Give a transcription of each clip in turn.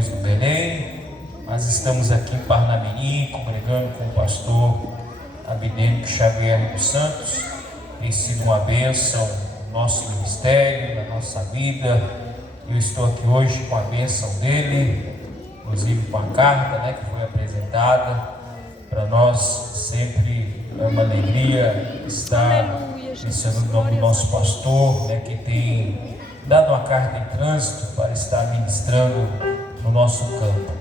Deus do Belém, mas estamos aqui em Parnamirim, congregando com o pastor Abdênico Xavier dos Santos. Tem sido uma bênção no nosso ministério, na nossa vida. Eu estou aqui hoje com a bênção dele, inclusive com a carta, que foi apresentada. Para nós sempre é uma alegria estar mencionando o nome do nosso pastor, que tem dado uma carta em trânsito para estar ministrando no nosso campo.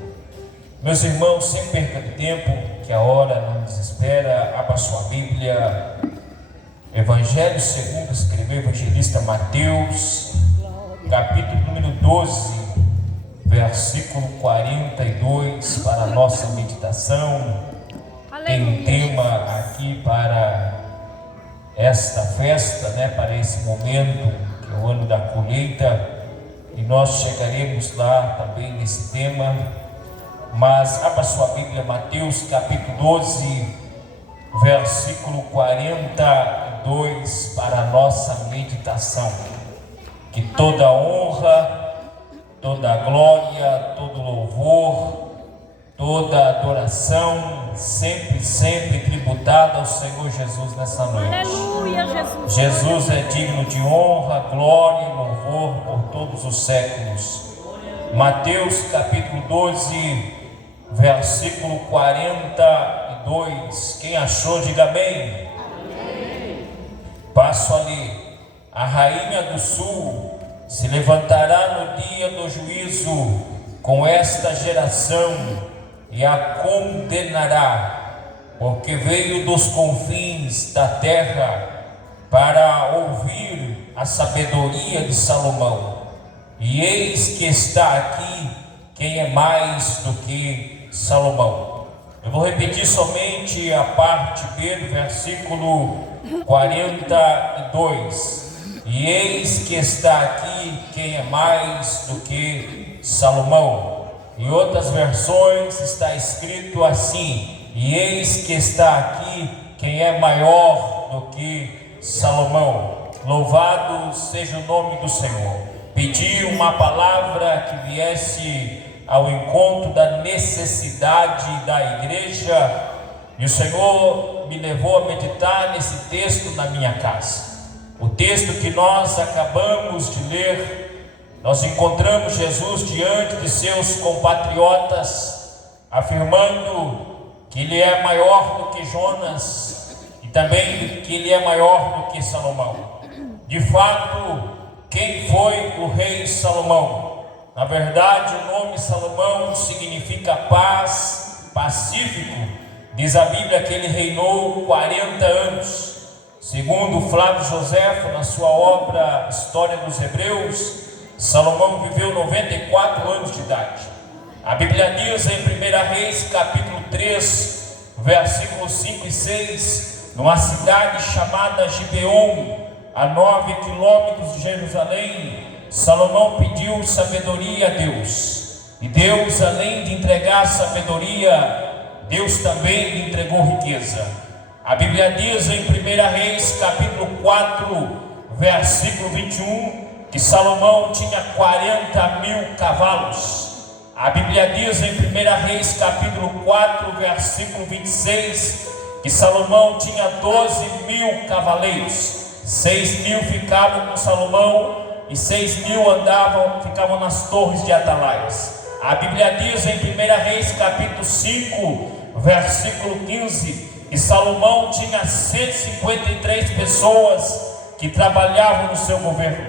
Meus irmãos, sem perca de tempo, que a hora não nos espera, abra sua Bíblia. Evangelho segundo escreveu o evangelista Mateus, capítulo número 12, versículo 42, para a nossa meditação. Tem um tema aqui para esta festa, para esse momento, que é o ano da colheita, e nós chegaremos lá também nesse tema. Mas abra sua Bíblia, Mateus capítulo 12, versículo 42, para a nossa meditação. Que toda honra, toda glória, todo louvor, toda adoração, sempre tributada ao Senhor Jesus nessa noite. Aleluia, Jesus. Jesus é digno de honra, glória e louvor por todos os séculos. Mateus capítulo 12, versículo 42. Quem achou, diga amém. Amém. Passo ali. A rainha do sul se levantará no dia do juízo com esta geração e a condenará, porque veio dos confins da terra para ouvir a sabedoria de Salomão. E eis que está aqui quem é mais do que Salomão. Eu vou repetir somente a parte B do versículo 42. E eis que está aqui quem é mais do que Salomão. Em outras versões está escrito assim: e eis que está aqui quem é maior do que Salomão. Louvado seja o nome do Senhor. Pedi uma palavra que viesse ao encontro da necessidade da igreja, e o Senhor me levou a meditar nesse texto na minha casa. O texto que nós acabamos de ler, nós encontramos Jesus diante de seus compatriotas, afirmando que ele é maior do que Jonas e também que ele é maior do que Salomão. De fato, quem foi o rei Salomão? Na verdade, o nome Salomão significa paz, pacífico. Diz a Bíblia que ele reinou 40 anos. Segundo Flávio Joséfo, na sua obra História dos Hebreus, Salomão viveu 94 anos de idade. A Bíblia diz em 1 Reis, capítulo 3, versículos 5 e 6, numa cidade chamada Gibeon, a 9 quilômetros de Jerusalém, Salomão pediu sabedoria a Deus. E Deus, além de entregar sabedoria, Deus também lhe entregou riqueza. A Bíblia diz em 1 Reis, capítulo 4, versículo 21, que Salomão tinha 40.000 cavalos. A Bíblia diz em 1 Reis, capítulo 4, versículo 26, que Salomão tinha 12.000 cavaleiros. 6.000 ficavam com Salomão e 6.000 ficavam nas torres de atalaias. A Bíblia diz em 1 Reis, capítulo 5, versículo 15, que Salomão tinha 153 pessoas que trabalhavam no seu governo.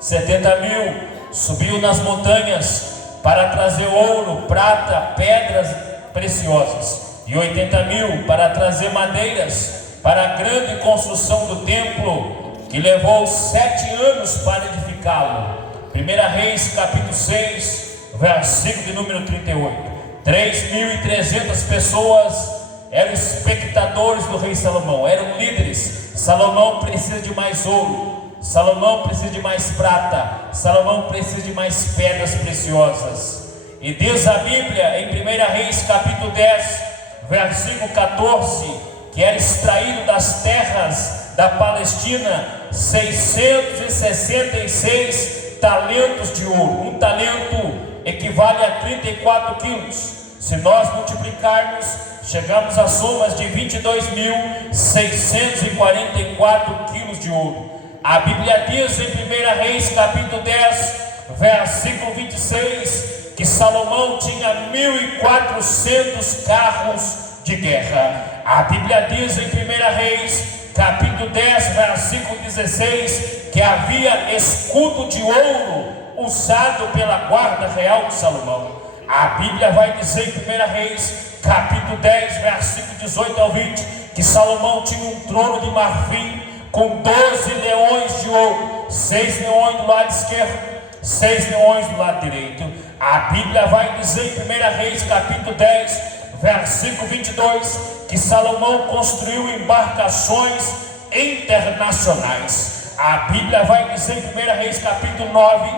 70.000 subiu nas montanhas para trazer ouro, prata, pedras preciosas, e 80.000 para trazer madeiras para a grande construção do templo, que levou 7 anos para edificá-lo. 1 Reis capítulo 6, versículo de número 38. 3.300 pessoas eram espectadores do rei Salomão, eram líderes. Salomão precisa de mais ouro, Salomão precisa de mais prata, Salomão precisa de mais pedras preciosas. E diz a Bíblia em 1 Reis capítulo 10, versículo 14, que era extraído das terras da Palestina 666 talentos de ouro. Um talento equivale a 34 quilos. Se nós multiplicarmos, chegamos a somas de 22.644 quilos de ouro. A Bíblia diz em 1 Reis capítulo 10, versículo 26, que Salomão tinha 1.400 carros de guerra. A Bíblia diz em 1 Reis capítulo 10, versículo 16, que havia escudo de ouro usado pela guarda real de Salomão. A Bíblia vai dizer em 1 Reis capítulo 10, versículo 18 ao 20, que Salomão tinha um trono de marfim com 12 leões de ouro, 6 leões do lado esquerdo, 6 leões do lado direito. A Bíblia vai dizer em 1 Reis capítulo 10, versículo 22, que Salomão construiu embarcações internacionais. A Bíblia vai dizer em 1 Reis capítulo 9,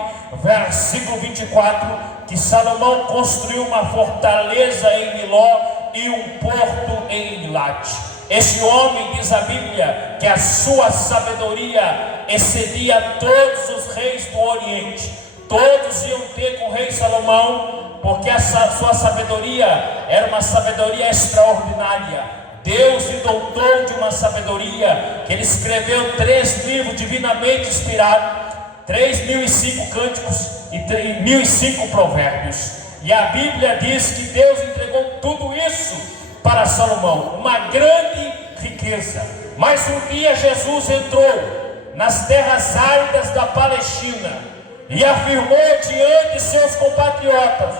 versículo 24, que Salomão construiu uma fortaleza em Miló e um porto em Eilat. Esse homem, diz a Bíblia, que a sua sabedoria excedia todos os reis do Oriente. Todos iam ter com o rei Salomão, porque essa sua sabedoria era uma sabedoria extraordinária. Deus lhe dotou de uma sabedoria que ele escreveu 3 livros divinamente inspirados, 3.005 cânticos e 1.005 provérbios. E a Bíblia diz que Deus entregou tudo isso para Salomão, uma grande riqueza. Mas um dia Jesus entrou nas terras áridas da Palestina e afirmou diante de seus compatriotas: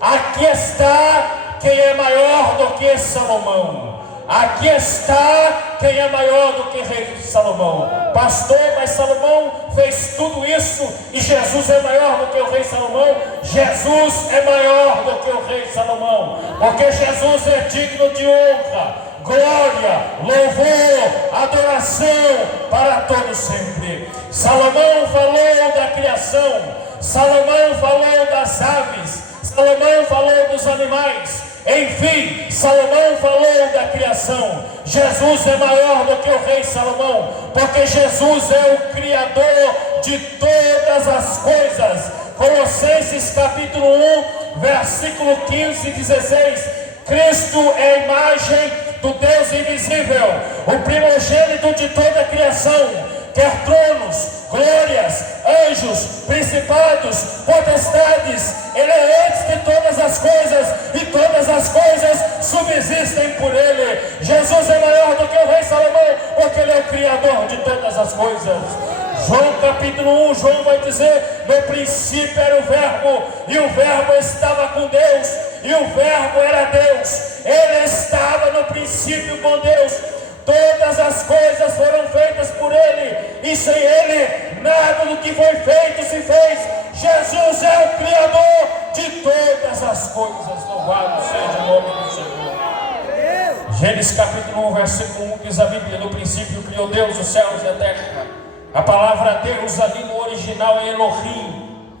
aqui está quem é maior do que Salomão. Aqui está quem é maior do que rei Salomão. Pastor, mas Salomão fez tudo isso e Jesus é maior do que o rei Salomão? Jesus é maior do que o rei Salomão, porque Jesus é digno de honra, glória, louvor, adoração para todo sempre. Salomão falou da criação, Salomão falou das aves, Salomão falou dos animais. Enfim, Salomão falou da criação. Jesus é maior do que o rei Salomão, porque Jesus é o Criador de todas as coisas. Colossenses capítulo 1, versículo 15 e 16. Cristo é a imagem do Deus invisível, o primogênito de toda a criação. Quer tronos, glórias, anjos, principados, potestades, Ele é antes de todas as coisas, e todas as coisas subsistem por Ele. Jesus é maior do que o rei Salomão, porque Ele é o Criador de todas as coisas. João capítulo 1, João vai dizer: no princípio era o Verbo, e o Verbo estava com Deus, e o Verbo era Deus. Ele estava no princípio com Deus. Todas as coisas foram feitas por Ele, e sem Ele nada do que foi feito se fez. Jesus é o Criador de todas as coisas. Louvado seja o nome do Senhor. Gênesis capítulo 1, versículo 1 diz a Bíblia: no princípio criou Deus os céus e a terra. A palavra Deus ali no original é Elohim,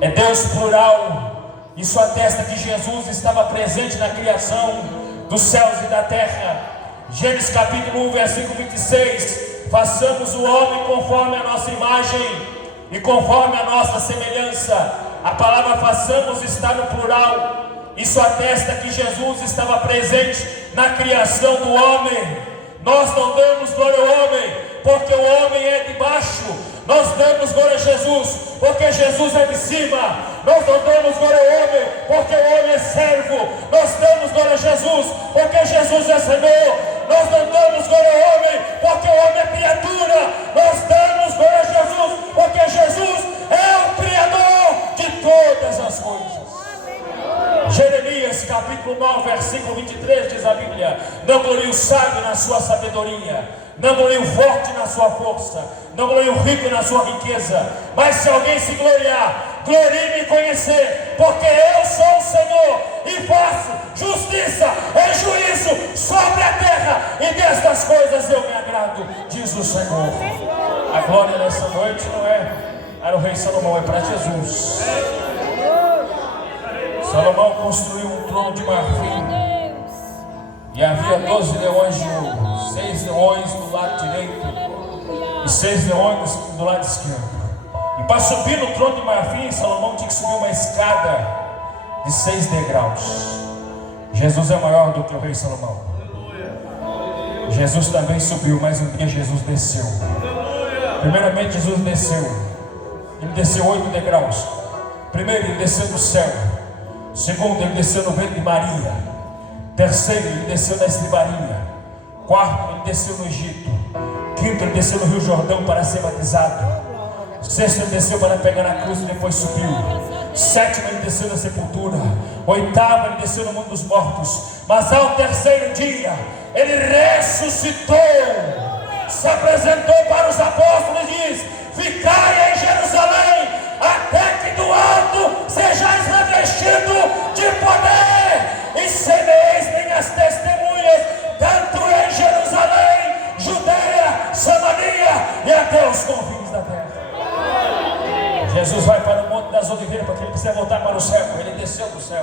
é Deus plural. Isso atesta que Jesus estava presente na criação dos céus e da terra. Gênesis capítulo 1, versículo 26: façamos o homem conforme a nossa imagem e conforme a nossa semelhança. A palavra façamos está no plural. Isso atesta que Jesus estava presente na criação do homem. Nós não damos glória ao homem, porque o homem é de baixo. Nós damos glória a Jesus, porque Jesus é de cima. Nós não damos glória ao homem, porque o homem é servo. Nós damos glória a Jesus, porque Jesus é Senhor. Nós não damos glória ao homem, porque o homem é criatura. Nós damos glória a Jesus, porque Jesus é o Criador de todas as coisas. Jeremias capítulo 9, versículo 23 diz a Bíblia: não glorie o sábio na sua sabedoria, não glorie o forte na sua força, não glorie o rico na sua riqueza. Mas se alguém se gloriar, glorie-me em conhecer, porque eu sou o Senhor e faço justiça e juízo sobre a terra, e destas coisas eu me agrado, diz o Senhor. A glória dessa noite não é para o rei Salomão, é para Jesus. Salomão construiu um trono de marfim, e havia 12 leões de ouro, 6 leões do lado direito e 6 leões do lado esquerdo. E para subir no trono de marfim, Salomão tinha que subir uma escada de 6 degraus. Jesus é maior do que o rei Salomão. Jesus também subiu, mas um dia Jesus desceu. Primeiramente Jesus desceu. Ele desceu 8 degraus. Primeiro ele desceu do céu. Segundo ele desceu no ventre de Maria. Terceiro ele desceu na estribaria. Quarto ele desceu no Egito. Quinto ele desceu no Rio Jordão para ser batizado. Sexto ele desceu para pegar a cruz e depois subiu. Sétimo ele desceu na sepultura. Oitavo ele desceu no mundo dos mortos. Mas ao terceiro dia ele ressuscitou, se apresentou para os apóstolos e diz: ficai em Jerusalém, até que do alto sejais revestido de poder, e sereis minhas testemunhas, tanto em Jerusalém, Judeia, Samaria e até os confins da terra. Jesus vai para o Monte das Oliveiras, porque ele precisa voltar para o céu. Ele desceu do céu.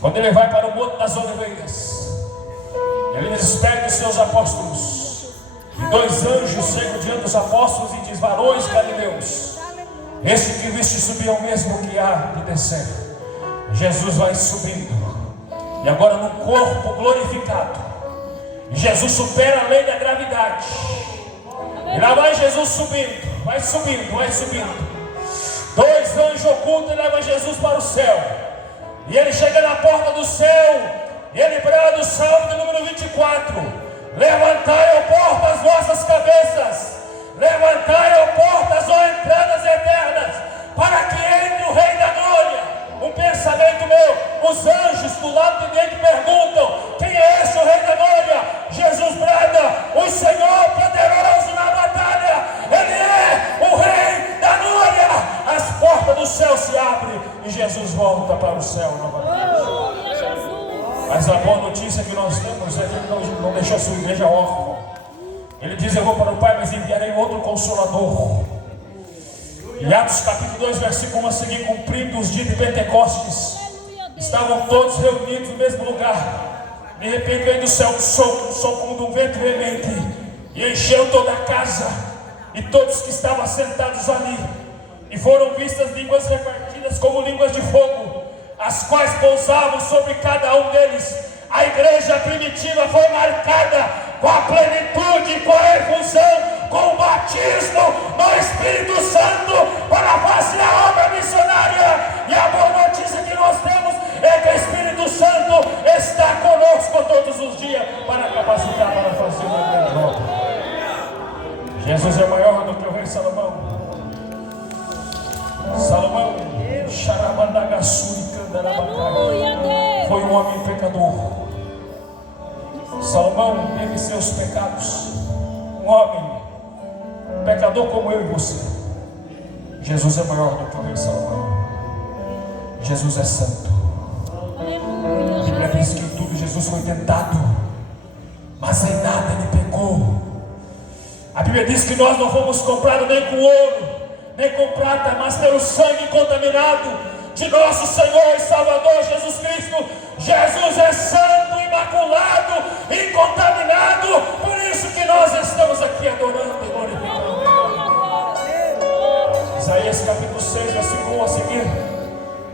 Quando ele vai para o Monte das Oliveiras, ele despede os seus apóstolos. E 2 anjos chegam diante dos apóstolos e diz: varões galileus, este que viste subir é o mesmo que há de descer. Jesus vai subindo, e agora num corpo glorificado. E Jesus supera a lei da gravidade. E lá vai Jesus subindo, vai subindo, vai subindo. 2 anjos ocultos levam Jesus para o céu. E ele chega na porta do céu, e ele brada o salmo de número 24: levantai, ó portas, vossas cabeças, levantai, ó portas, ó entradas eternas, para que entre o Rei da Glória. Um pensamento meu: os anjos do lado de dentro perguntam: quem é esse o Rei da Glória? Jesus brada: o Senhor poderoso na batalha, Ele é o Rei da Glória. As portas do céu se abrem e Jesus volta para o céu novamente. Mas a boa notícia que nós temos é que Ele não deixou a sua igreja órfã. Ele diz: eu vou para o Pai, mas enviarei outro Consolador. Em Atos capítulo 2, versículo 1 a seguir: cumprindo os dias de Pentecostes, estavam todos reunidos no mesmo lugar. De repente veio do céu um som como de um vento veemente, e encheu toda a casa, e todos que estavam sentados ali, e foram vistas línguas repartidas como línguas de fogo, as quais pousavam sobre cada um deles. A igreja primitiva foi marcada com a plenitude, com a efusão, com o batismo no Espírito Santo, para fazer a obra missionária. E a boa notícia que nós temos é que o Espírito Santo está conosco todos os dias para capacitar para fazer uma grande obra. Jesus é maior do que o rei Salomão. Salomão, foi um homem pecador. Salomão teve seus pecados. Um homem pecador como eu e você. Jesus é maior do que o rei Salomão. Jesus é santo. A Bíblia diz que em tudo Jesus foi tentado, mas em nada ele pecou. A Bíblia diz que nós não fomos comprados nem com ouro, nem com prata, mas pelo sangue contaminado de nosso Senhor e Salvador Jesus Cristo. Jesus é santo, imaculado, incontaminado. Por isso que nós estamos aqui adorando e glorificando. Isaías capítulo 6, versículo 1 a seguir: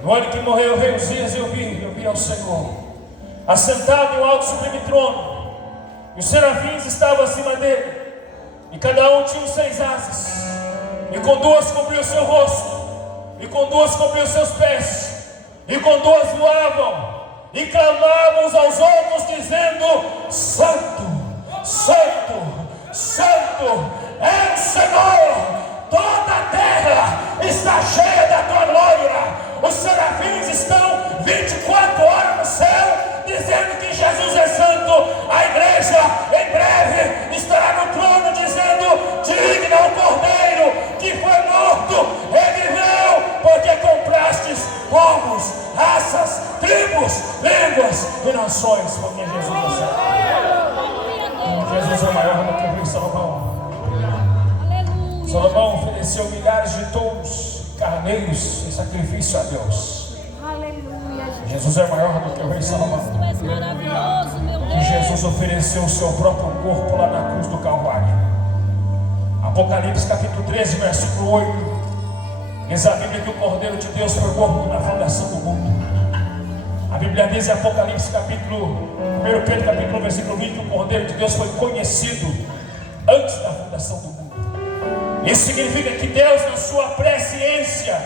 no ano que morreu o rei Uzias, eu vi ao Senhor assentado em um alto sublime trono, e os serafins estavam acima dele, e cada um tinha 6 asas, e com 2 cobriu o seu rosto, e com 2 cobriu os seus pés, e com 2 voavam, e clamavam uns aos outros, dizendo: Santo, Santo, Santo é o Senhor, toda a terra está cheia da tua glória. Os serafins estão 24 horas no céu, dizendo que Jesus é santo. A igreja em breve estará no trono dizendo: digno é o Cordeiro que foi morto, reviveu, porque comprastes povos, raças, tribos, línguas e nações, porque Jesus é santo. Jesus é maior do que o rei Salomão. Salomão ofereceu milhares de touros, carneiros em sacrifício a Deus. Jesus é maior do que o rei Salomão. E Jesus ofereceu o seu próprio corpo lá na cruz do Calvário. Apocalipse capítulo 13, versículo 8. Diz a Bíblia que o Cordeiro de Deus foi morto na fundação do mundo. A Bíblia diz em Apocalipse capítulo 1 Pedro capítulo 1 versículo 20 que o Cordeiro de Deus foi conhecido antes da fundação do mundo. Isso significa que Deus, na sua presciência,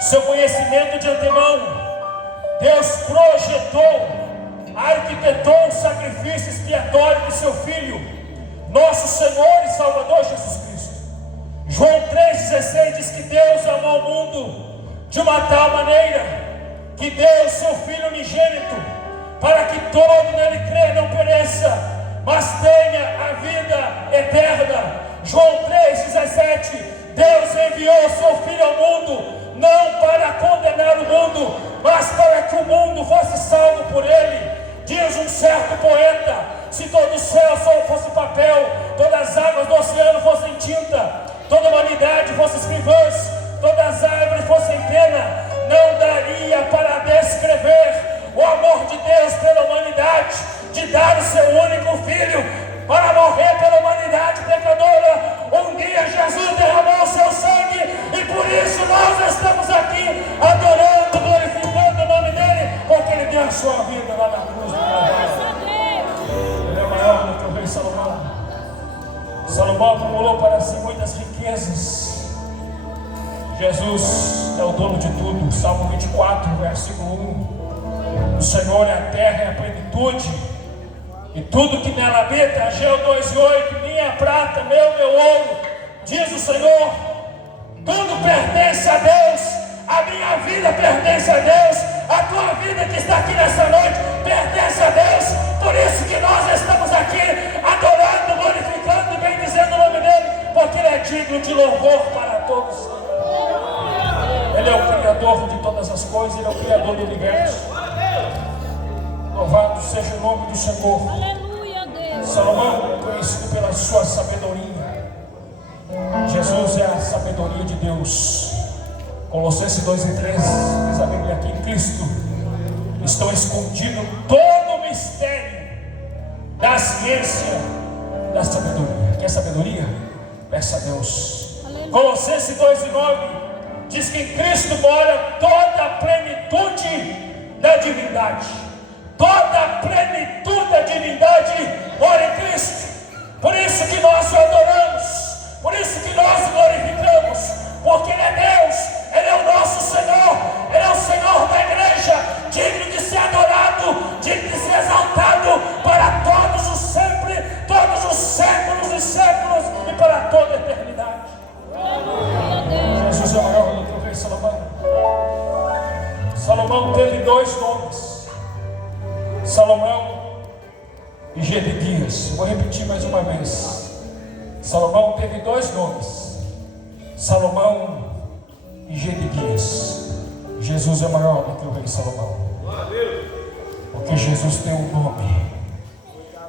seu conhecimento de antemão, Deus projetou, arquitetou um sacrifício expiatório de seu Filho, nosso Senhor e Salvador Jesus Cristo. João 3,16 diz que Deus amou o mundo de uma tal maneira que deu seu Filho unigênito, para que todo nele crê não pereça, mas tenha a vida eterna. João 3,17, Deus enviou seu Filho ao mundo, não para condenar o mundo, mas para que o mundo fosse salvo por ele. Diz um certo poeta: se todo o céu só fosse papel, todas as águas do oceano fossem tinta, toda a humanidade fosse escrivãs, todas as árvores fossem pena, não daria para descrever o amor de Deus pela humanidade, de dar o seu único Filho para morrer pela humanidade pecadora. Um dia Jesus derramou o seu sangue e por isso nós estamos aqui adorando, glorificando o nome dele, porque ele deu a sua vida lá na cruz do Calvário. Ele é maior do que o rei Salomão. Salomão acumulou para si muitas riquezas. Jesus é o dono de tudo. Salmo 24, versículo 1. O Senhor é a terra e a plenitude, e tudo que nela habita. Ageu 2,8. Minha prata, meu ouro, diz o Senhor, tudo pertence a Deus. A minha vida pertence a Deus. A tua vida que está aqui nessa noite pertence a Deus. Por isso que nós estamos aqui adorando, glorificando e bendizendo o nome dele, porque ele é digno de louvor para todos. Ele é o Criador de todas as coisas, ele é o Criador do universo. Louvado seja o nome do Senhor. Aleluia, Deus. Salomão é conhecido pela sua sabedoria. Jesus é a sabedoria de Deus. Colossenses 2,13 diz a Bíblia que em Cristo estão escondidos todo o mistério da ciência da sabedoria. Quer sabedoria? Peça a Deus. Aleluia. Colossenses 2,9 diz que em Cristo mora toda a plenitude da divindade. Toda a plenitude da divindade mora em Cristo. Por isso que nós o adoramos, por isso que nós o glorificamos, porque ele é Deus, ele é o nosso Senhor, ele é o Senhor da igreja, digno de ser adorado, digno de ser exaltado para todos os sempre, todos os séculos e séculos e para toda a eternidade. Aleluia, Jesus é maior do que o rei Salomão. Salomão teve dois nomes, Salomão e Gedequias. Vou repetir mais uma vez. Salomão teve dois nomes, Salomão e Gedequias. Jesus é maior do que o rei Salomão, porque Jesus tem um nome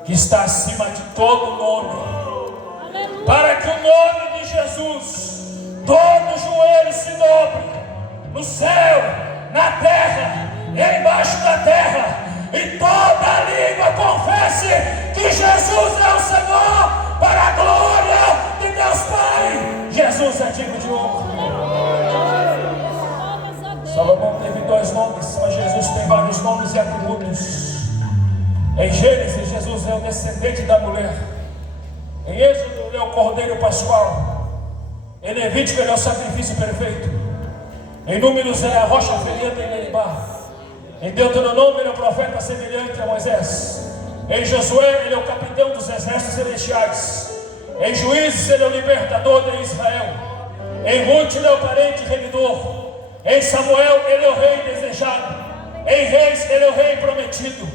que está acima de todo nome. aleluia. Para que o nome de Jesus todo joelho se dobre, no céu, na terra e embaixo da terra, e toda língua confesse que Jesus é o Senhor, para a glória de Deus Pai. Jesus é digno de honra. Salomão teve dois nomes, mas Jesus tem vários nomes e atributos. Em Gênesis, Jesus é o descendente da mulher. Em Êxodo, ele é o Cordeiro Pascual. Em Levítico, ele é o sacrifício perfeito. Em Números, ele é a rocha ferida em Meribá. Em Deuteronômio, ele é o profeta semelhante a Moisés. Em Josué, ele é o capitão dos exércitos celestiais. Em Juízes, ele é o libertador de Israel. Em Ruth, ele é o parente remidor. Em Samuel, ele é o rei desejado. Em Reis, ele é o rei prometido.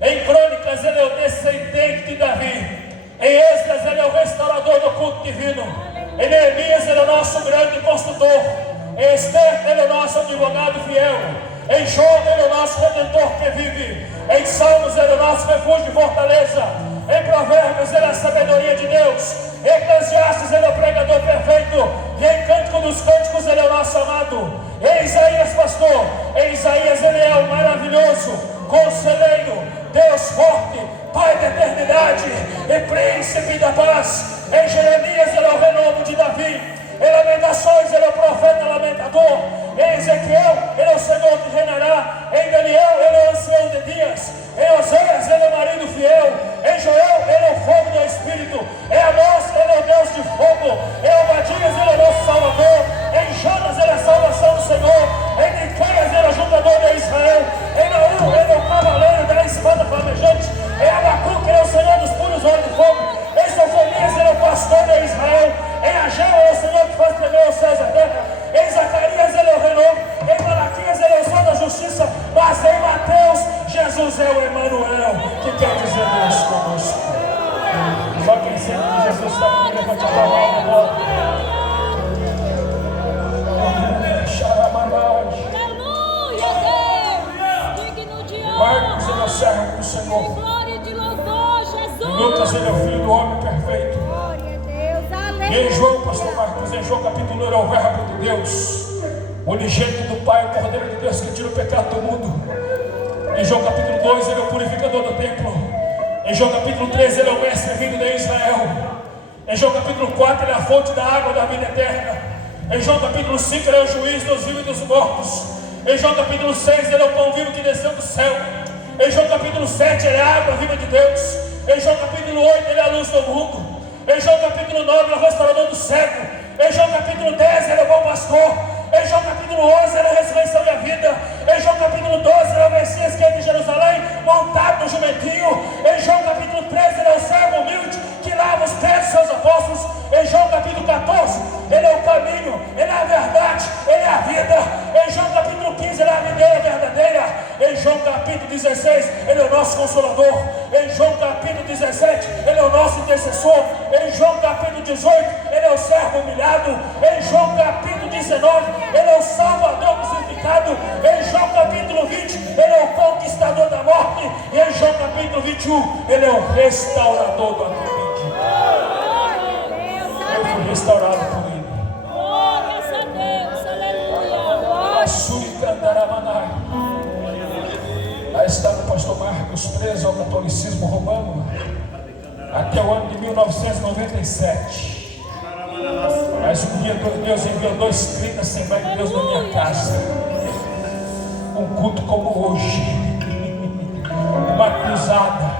Em Crônicas, ele é o descendente de Davi. Em Esdras, ele é o restaurador do culto divino. Em Neemias, ele é o nosso grande construtor. Em Esther, ele é o nosso advogado fiel. Em Jó, ele é o nosso redentor que vive. Em Salmos, ele é o nosso refúgio e fortaleza. Em Provérbios, ele é a sabedoria de Deus. Em Eclesiastes, ele é o pregador perfeito. E em Cântico dos Cânticos, ele é o nosso amado. Em Isaías, pastor, em Isaías, ele é o maravilhoso Conselheiro, Deus forte, Pai da eternidade e Príncipe da paz. Em Jeremias, ele é o renovo de Davi. Em Lamentações, ele é o profeta lamentador. servo do Senhor. Glória de louvor, Jesus. Em Lucas ele é o filho do homem perfeito. Glória a Deus, E em João, aleluia. pastor Marcos, em João capítulo 1, ele é o verbo de Deus, o unigênito do Pai, o Cordeiro de Deus que tira o pecado do mundo. Em João capítulo 2, ele é o purificador do templo. Em João capítulo 3, ele é o mestre vindo de Israel. Em João capítulo 4, ele é a fonte da água da vida eterna. Em João capítulo 5, ele é o juiz dos vivos e dos mortos. Em João capítulo 6, ele é o pão vivo que desceu do céu. Em João capítulo 7, ele é a água viva de Deus. Em João capítulo 8, ele é a luz do mundo. Em João capítulo 9, ele é o restaurador do cego. Em João capítulo 10, ele é o bom pastor. Em João capítulo 11, ele é a ressurreição e a vida. Em João capítulo 12, ele é o Messias que é de Jerusalém, montado no jumentinho. Em João capítulo 13, ele é o servo humilde que lava os pés dos seus apóstolos. Em João capítulo 14, ele é o caminho, ele é a verdade, ele é a vida. Em João capítulo 15, ele é a videira verdadeira. Em João capítulo 16, ele é o nosso consolador. Em João capítulo 17, ele é o nosso intercessor. Em João capítulo 18, ele é o servo humilhado. Em João capítulo 19, ele é o salvador crucificado. Em João capítulo 20, ele é o conquistador da morte. E em João capítulo 21, ele é o restaurador do Atlântico. Eu fui restaurado por ele. Glórias a Deus, aleluia. Suricandarabandai. Aí está o pastor Marcos preso ao catolicismo romano até o ano de 1997. Mas um dia Deus enviou 2 crentes da Assembleia de Deus na minha casa. Um culto como hoje, uma cruzada.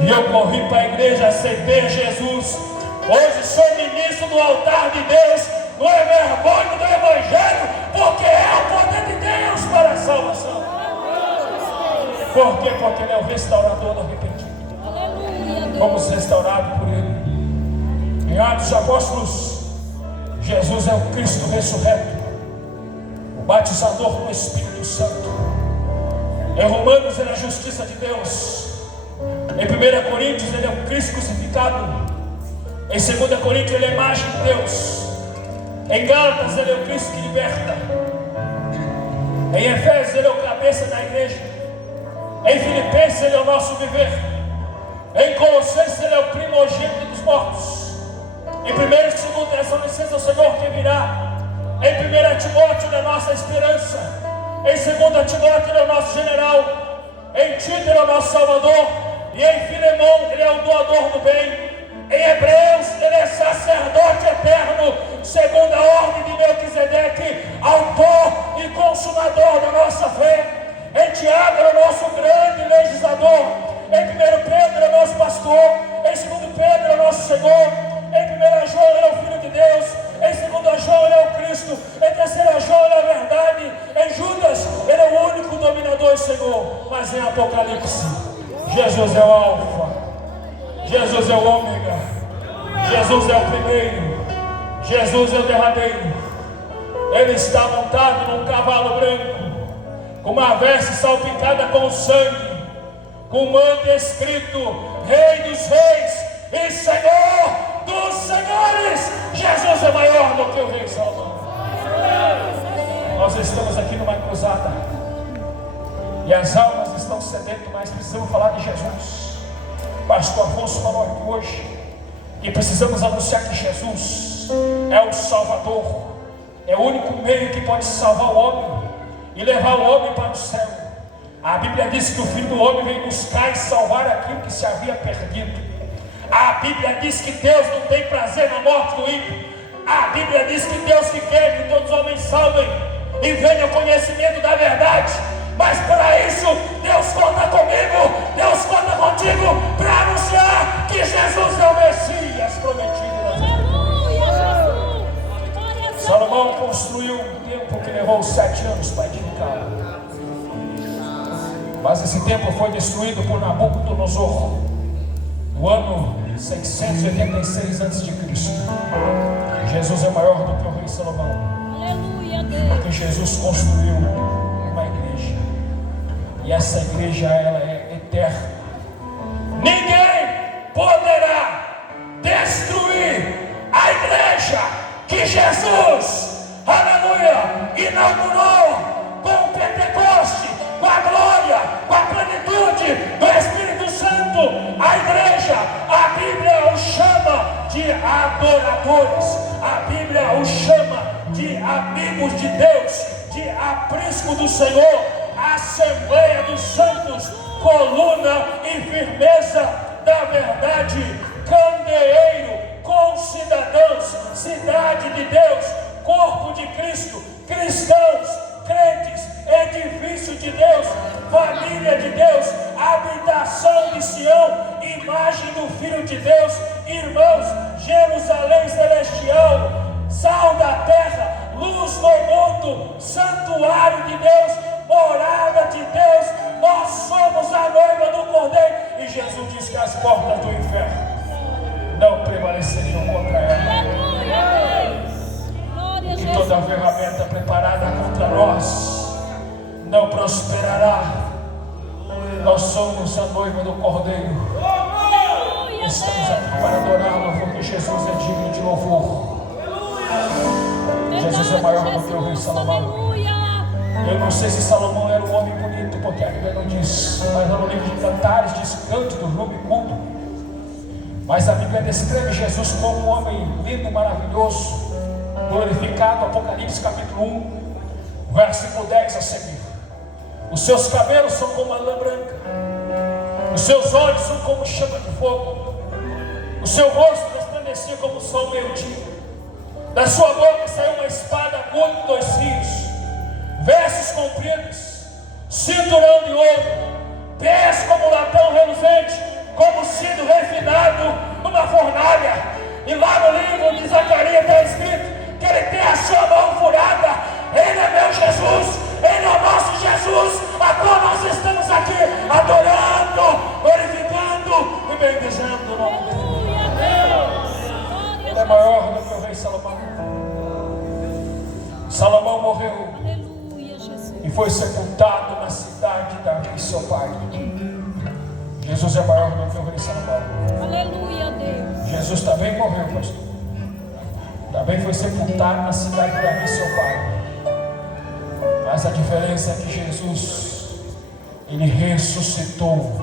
E eu corri para a igreja, aceitei Jesus. Hoje sou ministro do altar de Deus. Não é vergonha do Evangelho, porque é o poder de Deus para a salvação. Por quê? Porque ele é o restaurador do arrependido. Aleluia, Deus. Fomos restaurados por ele. Em Atos dos Apóstolos, Jesus é o Cristo ressurreto, o batizador com o Espírito Santo. Em Romanos, ele é a justiça de Deus. Em 1 Coríntios, ele é o Cristo crucificado. Em 2 Coríntios, ele é a imagem de Deus. Em Gálatas, ele é o Cristo que liberta. Em Efésios, ele é o cabeça da igreja. Em Filipenses, ele é o nosso viver. Em Colossenses, ele é o primogênito dos mortos. Em 1 e 2 Tessalonicenses, é o Senhor que virá. Em 1 Timóteo, ele é a nossa esperança. Em 2 Timóteo, ele é o nosso general. Em Tito, ele é o nosso salvador. E em Filemão, ele é o doador do bem. Em Hebreus, ele é sacerdote eterno, segundo a ordem de Melquisedeque, autor e consumador da nossa fé. Em Tiago, ele é o nosso grande legislador. Em 1 Pedro, ele é o nosso pastor. Em 2 Pedro, ele é o nosso Senhor. Em 1 João, ele é o Filho de Deus. Em 2 João, ele é o Cristo. Em 3 João, ele é a verdade. Em Judas, ele é o único dominador e Senhor. Mas em Apocalipse, Jesus é o Alfa, Jesus é o Ômega, Jesus é o primeiro, Jesus é o derradeiro. Ele está montado num cavalo branco, com uma veste salpicada com sangue, com um manto escrito Rei dos Reis e Senhor dos Senhores. Jesus é maior do que o Rei Salomão. Nós estamos aqui numa cruzada e as almas estão sedentas, mas precisamos falar de Jesus. Pastor Afonso falou aqui hoje que precisamos anunciar que Jesus é o Salvador, é o único meio que pode salvar o homem e levar o homem para o céu. A Bíblia diz que o Filho do Homem veio buscar e salvar aquilo que se havia perdido. A Bíblia diz que Deus não tem prazer na morte do ímpio. A Bíblia diz que Deus que quer que todos os homens salvem e venham ao conhecimento da verdade. Mas para isso, Deus conta comigo, Deus conta contigo, para anunciar que Jesus é o Messias prometido. Aleluia, Jesus. Glória a Deus. Salomão construiu um templo que levou 7 anos para edificar. Mas esse templo foi destruído por Nabucodonosor no ano 686 a.C. Jesus é maior do que o rei Salomão. Aleluia, Deus. Porque Jesus construiu uma igreja. E essa igreja, ela é eterna. Ninguém poderá destruir a igreja que Jesus, aleluia, inaugurou com o Pentecoste, com a glória, com a plenitude adoradores. A Bíblia os chama de amigos de Deus, de aprisco do Senhor, Assembleia dos Santos, coluna e firmeza da verdade, candeeiro, concidadãos, cidade de Deus, corpo de Cristo, cristãos, crentes, edifício de Deus, família de Deus, habitação de Sião, imagem do Filho de Deus, irmãos, Jerusalém celestial, sal da terra, luz do mundo, santuário de Deus, morada de Deus. Nós somos a noiva do Cordeiro. E Jesus disse que as portas do inferno não prevaleceriam contra ela. Aleluia, Deus. Glória a E Jesus. toda ferramenta preparada contra nós não prosperará. Nós somos a noiva do Cordeiro. Aleluia, Estamos Deus. aqui para adorá-lo, porque Jesus é digno de louvor. Jesus é maior do que o rei Salomão. Aleluia. Eu não sei se Salomão era um homem bonito, porque a Bíblia não diz, mas no livro de Cantares diz cântico, nome culto. Mas a Bíblia descreve Jesus como um homem lindo, maravilhoso, glorificado. Apocalipse capítulo 1, versículo 10 a seguir. Os seus cabelos são como a lã branca, os seus olhos são como chama de fogo, o seu rosto resplandecia como o sol meio-dia. Da sua boca saiu uma espada aguda de 2 fios, vestes compridas, cinturão de ouro, pés como latão reluzente, como sino refinado numa fornalha. E lá no livro de Zacarias está escrito que ele tem a sua mão furada. Ele é meu Jesus, ele é o nosso Jesus, a qual nós estamos aqui adorando, glorificando e bendizendo o nome dele. Aleluia, Deus. Ele é maior do que o rei Salomão. Salomão morreu Aleluia, Jesus. e foi sepultado na cidade de Davi, seu pai. Jesus é maior do que o rei Salomão. Aleluia, Deus. Jesus também morreu, pastor. Também foi sepultado na cidade de Davi, seu pai. Mas a diferença é que Jesus, ele ressuscitou,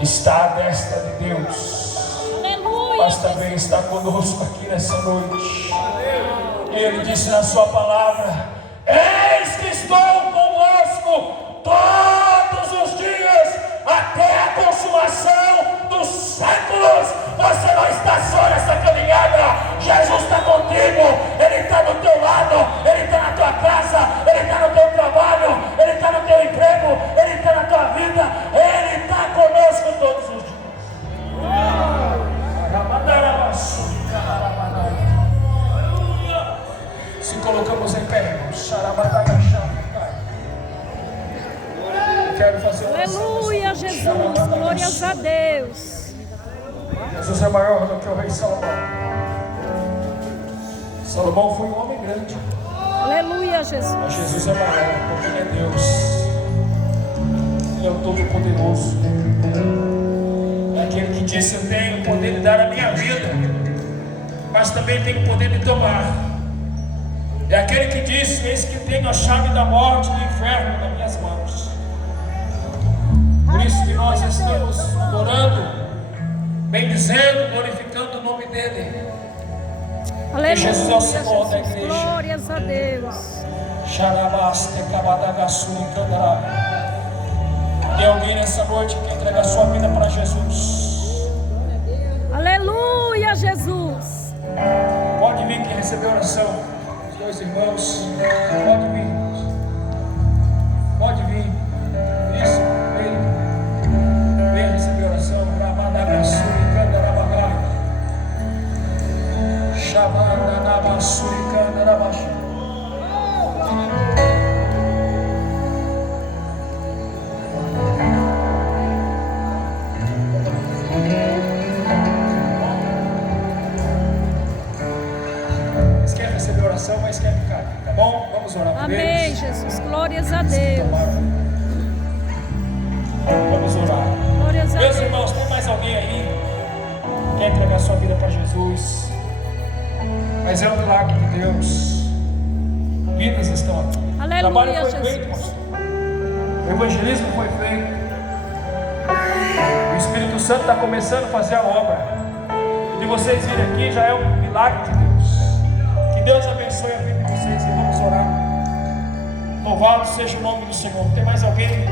está à destra de Deus, Aleluia. mas também está conosco aqui nessa noite. Ele disse na sua palavra: eis que estou convosco todos os dias, até a consumação dos séculos. Você não está só nessa caminhada. Jesus está contigo, Ele está do teu lado, Ele está na tua casa, Ele está no teu trabalho, Ele está no teu emprego, Ele está na tua vida, Ele está conosco todos os dias. Se colocamos em pé, irmãos. Quero fazer uma Aleluia, Jesus. Glórias a Deus. Jesus é maior do que o rei Salomão. Salomão foi um homem grande, Aleluia, Jesus. mas Jesus é maior porque Ele é Deus. Ele é o Todo-Poderoso. É aquele que disse: eu tenho o poder de dar a minha vida, mas também tenho o poder de tomar. É aquele que disse: eis que tenho a chave da morte e do inferno nas minhas mãos. Por isso que nós estamos adorando, bendizendo, glorificando o nome dEle. Aleluia, Jesus é o Senhor da Jesus. igreja. Glórias a Deus. Tem alguém nessa noite que entrega a sua vida para Jesus? Aleluia, Jesus. Pode vir que recebeu oração. Os dois irmãos, pode vir. Pode vir. Isso, vem. Vem receber oração. Chamada na Massuricana na Baixa. Eles querem receber oração, mas querem ficar aqui, tá bom? Vamos orar por eles. Amém, Jesus. Glórias a Deus. Vamos orar. Glórias a Meus Deus. irmãos, tem mais alguém aí que quer entregar sua vida para Jesus? Mas é um milagre de Deus. Vidas estão aqui. Aleluia, O trabalho foi Jesus. feito, pastor. O evangelismo foi feito. O Espírito Santo está começando a fazer a obra. De vocês virem aqui já é um milagre de Deus. Que Deus abençoe a vida de vocês e vamos orar. Louvado seja o nome do Senhor. Tem mais alguém?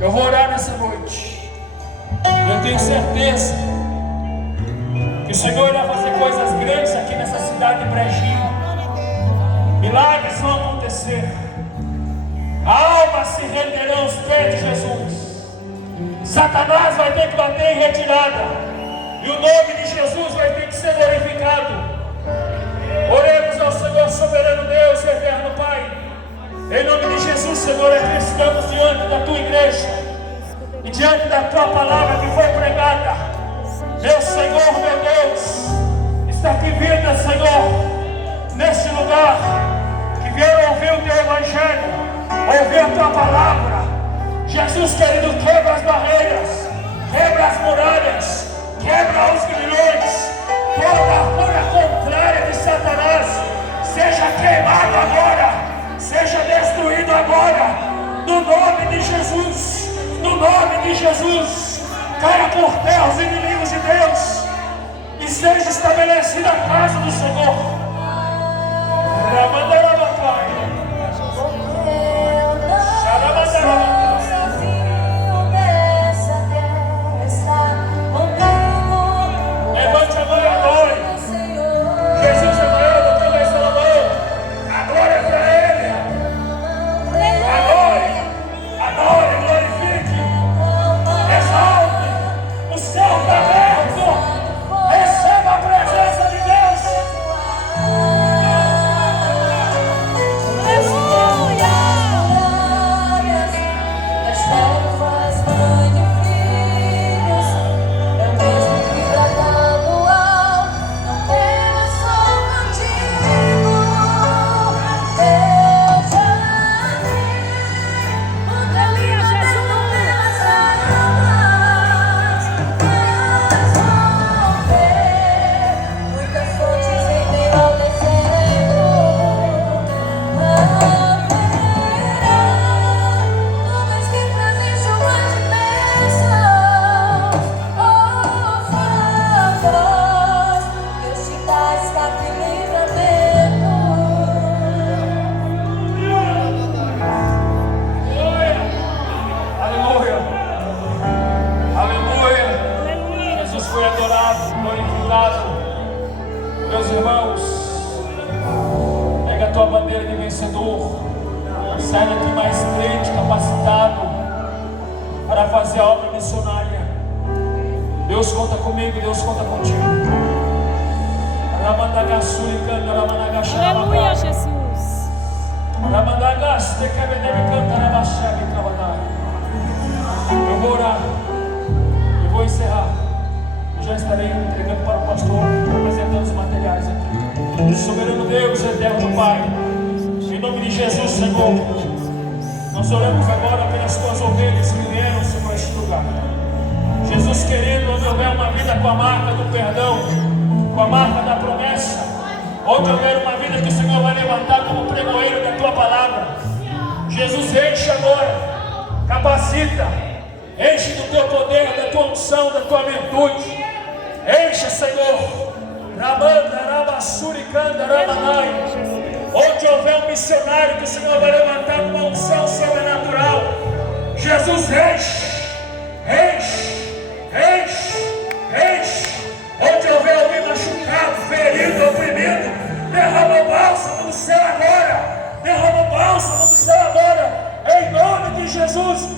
Eu vou orar nessa noite. Eu tenho certeza que o Senhor irá fazer coisas grandes aqui nessa cidade de Brejinho. Milagres vão acontecer. Almas se renderão aos pés de Jesus. Satanás vai ter que bater em retirada. E o nome de Jesus vai ter que ser glorificado. Oremos ao Senhor soberano Deus e eterno Pai. Em nome de Jesus, Senhor, aqui estamos diante da Tua igreja. E diante da Tua palavra que foi pregada. Meu Senhor, meu Deus, está aqui vida, Senhor, nesse lugar, que vieram ouvir o Teu Evangelho, ouvir a Tua palavra. Jesus querido, quebra as barreiras, quebra as muralhas, quebra os grilhões, toda a cura contrária de Satanás, seja queimado agora, seja destruído agora, no nome de Jesus, no nome de Jesus. Caia por terra os inimigos de Deus e seja estabelecida a casa do Senhor. Levante a mão e adore. Jesus é maior do que o rei Salomão. A glória é para Ele. Adore, glorifique, exalte. O céu está aberto. Receba a presença de Deus. Meus irmãos, pega a tua bandeira de vencedor, sai daqui mais crente, capacitado para fazer a obra missionária. Deus conta comigo, Deus conta contigo. Aleluia, Jesus. Eu vou orar, eu vou encerrar. Já estarei entregando para o pastor, apresentando os materiais aqui. Soberano Deus, eterno Pai, em nome de Jesus, Senhor, nós oramos agora pelas tuas ovelhas que vieram, Senhor, a este lugar. Jesus querido, onde houver uma vida com a marca do perdão, com a marca da promessa, onde houver uma vida que o Senhor vai levantar como pregoeiro da tua palavra, Jesus, enche agora, capacita, enche do teu poder, da tua unção, da tua virtude. Encha, Senhor, onde houver um missionário que o Senhor vai levantar uma unção sobrenatural. Jesus, enche. Onde houver alguém machucado, ferido, oprimido, derrama o bálsamo do céu agora. Em nome de Jesus,